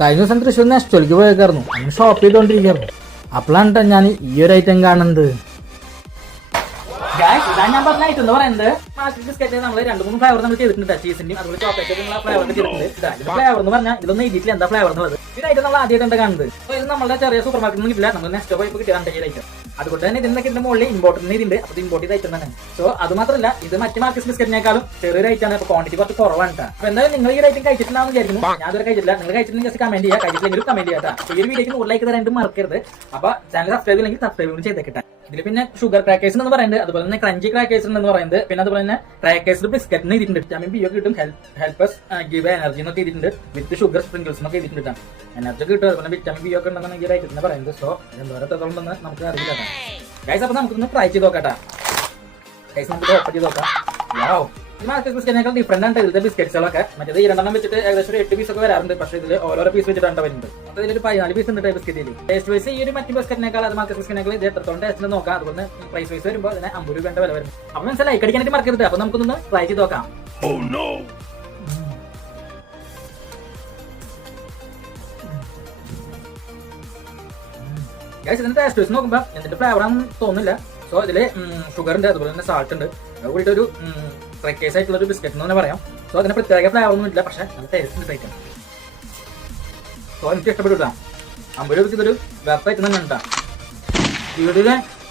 കഴിഞ്ഞ ദിവസം തൃശ്ശൂർ നെസ്റ്റോലേക്ക് പോയേക്കായിരുന്നു. അന്ന് ഷോപ്പ് ചെയ്തോണ്ടിരിക്കായിരുന്നു. അപ്പോഴാണ് ഞാൻ ഈ ഒരു ഐറ്റം കാണുന്നത്. ഇതാണ് ഞാൻ പറഞ്ഞ ഐറ്റം എന്ന് പറയുന്നത്. മാർക്കറ്റ് ബിസ്ക്കറ്റ് നമ്മൾ 2-3 ഫ്ലേവർ നമ്മൾ ചെയ്തിട്ടുണ്ട്. ചീസിന്റെയും അതുപോലെ ചോക്ലേറ്റ് ഫ്ലേവർ ചെയ്തിട്ടുണ്ട്. ഫ്ലേവർ എന്ന് പറഞ്ഞാൽ ഇതൊന്നും എഴുതിയിട്ടില്ല എന്താ ഫ്ലേവർ എന്നുള്ളത്. ഈ ഐറ്റം നമ്മൾ ആദ്യമായിട്ട് കാണുന്നത്. ഇത് നമ്മുടെ ചെറിയ സൂപ്പർ മാർക്കറ്റിൽ കിട്ടില്ല. നമ്മൾ നെക്സ്റ്റ് പോയി കിട്ടിയാണ് ഈ ഐറ്റം. അതുകൊണ്ട് തന്നെ ഇതിന്റെ മുകളിൽ ഇമ്പോർട്ടന്റ് ഇതിന്റെ അത് ഇമ്പോർട്ട് ചെയ്ത ഐറ്റം തന്നെ. സോ അത് മാത്രമല്ല ഇത് മറ്റു മാർക്കറ്റ് ബിസ്ക്കറ്റിനേക്കാളും ചെറിയൊരു ഐറ്റം ആണ്. ക്വാണ്ടിറ്റി കുറച്ച് കുറവാണ്. അപ്പൊ എന്തായാലും നിങ്ങൾ ഈ ഐറ്റം കഴിച്ചിട്ടില്ലാന്ന് വിചാരിക്കുന്നു. ഞാൻ ഇതുവരെ കഴിച്ചിട്ടില്ല. നിങ്ങൾ കഴിച്ചിട്ടുണ്ടെങ്കിൽ ജസ്റ്റ് കമന്റ് ചെയ്യുക. കഴിച്ചിട്ടില്ലെങ്കിലും കമന്റ് ചെയ്യാം. ഈ ഒരു വീഡിയോക്ക് 100 ലൈക്ക് തരാനായിട്ട് മറക്കരുത്. അപ്പൊ ചാനൽ സബ്സ്ക്രൈബ് ചെയ്യില്ലെങ്കിൽ സബ്സ്ക്രൈബ് ചെയ്തേക്കട്ടെ. ഇതിൽ പിന്നെ ഷുഗർ ക്രാക്കേഴ്സ് എന്ന് പറയുന്നത്, അതുപോലെ തന്നെ ക്രഞ്ചി ക്രാക്കേഴ്സ് എന്ന് പറയുന്നത്, പിന്നെ അതുപോലെ തന്നെ ക്രാക്കേഴ്സ് ബിസ്ക്കറ്റിന് ചെയ്തിട്ടുണ്ട്. വിറ്റാമിൻ ബി ഒക്കെ കിട്ടും. ഹെൽപ്പസ് ഗിവ് എനർജി എന്നൊക്കെ ചെയ്തിട്ടുണ്ട്. വിത്ത് ഷുഗർ സ്പ്രിങ്കിൾസ് എന്നൊക്കെ ചെയ്തിട്ടുണ്ട്. എനർജി കിട്ടും. അതുപോലെ വിറ്റാമിൻ ബി ഒക്കെ ഉണ്ടെന്നാണ് ഈ ഐറ്റത്തിന് പറയുന്നത്. സോ എന്തോരത്തോളം നമുക്ക് അറിയില്ല ഗൈസ്. അപ്പൊ നമുക്കൊന്ന് ട്രൈ ചെയ്ത് നോക്കട്ടെ ഗൈസ്. നമുക്ക് ഓപ്പൺ ചെയ്ത് നോക്കാം. ഈ മാർക്കറ്റ് ബിസ്ക്കറ്റിനേക്കാൾ ഡിഫറെന്റ് ആണ് ഇതിന്റെ ബിസ്ക്കറ്റ്സുകളൊക്കെ. മറ്റേത് 2 വെച്ചിട്ട് ഏകദേശം ഒരു 8 പീസ് ഒക്കെ വരാറുണ്ട്. പക്ഷേ ഇതിൽ ഓരോ പീസ് വെച്ചിട്ടാണ് വരുന്നത്. അപ്പോൾ ഇതിലൊരു 14 പീസ് ഉണ്ട് ബിസ്ക്കറ്റിൽ. ടേസ്റ്റ് വൈസ് ഈ ഒരു മറ്റു ബിസ്ക്കറ്റിനേക്കാൾ അത് മാർക്കറ്റ് ബിസ്ക്കറ്റിനേക്കാൾ ഇത് എത്രത്തോളം ടേസ്റ്റ് നോക്കാം. അതുപോലെ പ്രൈസ് വൈസ് വരുമ്പോൾ അതിന് 50 രൂപയുടെ വില വരും. അപ്പോൾ മനസ്സിലായി ലൈക്ക് അടിക്കാനായിട്ട് മറക്കരുത്. അപ്പോൾ നമുക്കൊന്ന് ട്രൈ ചെയ്ത് നോക്കാം. ഗൈസ് ഇതിന്റെ ടേസ്റ്റ് വൈസ് നോക്കുമ്പോൾ എന്തിന്റെ ഫ്ലേവർ ആണെന്ന് തോന്നുന്നില്ല. സോ ഇതില് ഷുഗർ ഉണ്ട്, അതുപോലെ തന്നെ സാൾട്ട് ഉണ്ട്. അതുകൂടിയിട്ട് ഒരു ക്രക്കേഴ്സ് ആയിട്ടുള്ള ഒരു ബിസ്ക്കറ്റ് എന്ന് തന്നെ പറയാം. സോ അതിന് പ്രത്യേക ഫ്ലേവർ ഒന്നും ഇല്ല. പക്ഷെ നല്ല ടേസ്റ്റ് ഉണ്ട് ഐറ്റം. സോ എനിക്ക് ഇഷ്ടപ്പെട്ടിട്ടാ. 50 രൂപയ്ക്ക് ഇതൊരു വെപ്പായിട്ട് തന്നെ ഉണ്ടാ. വീട്ടിലെ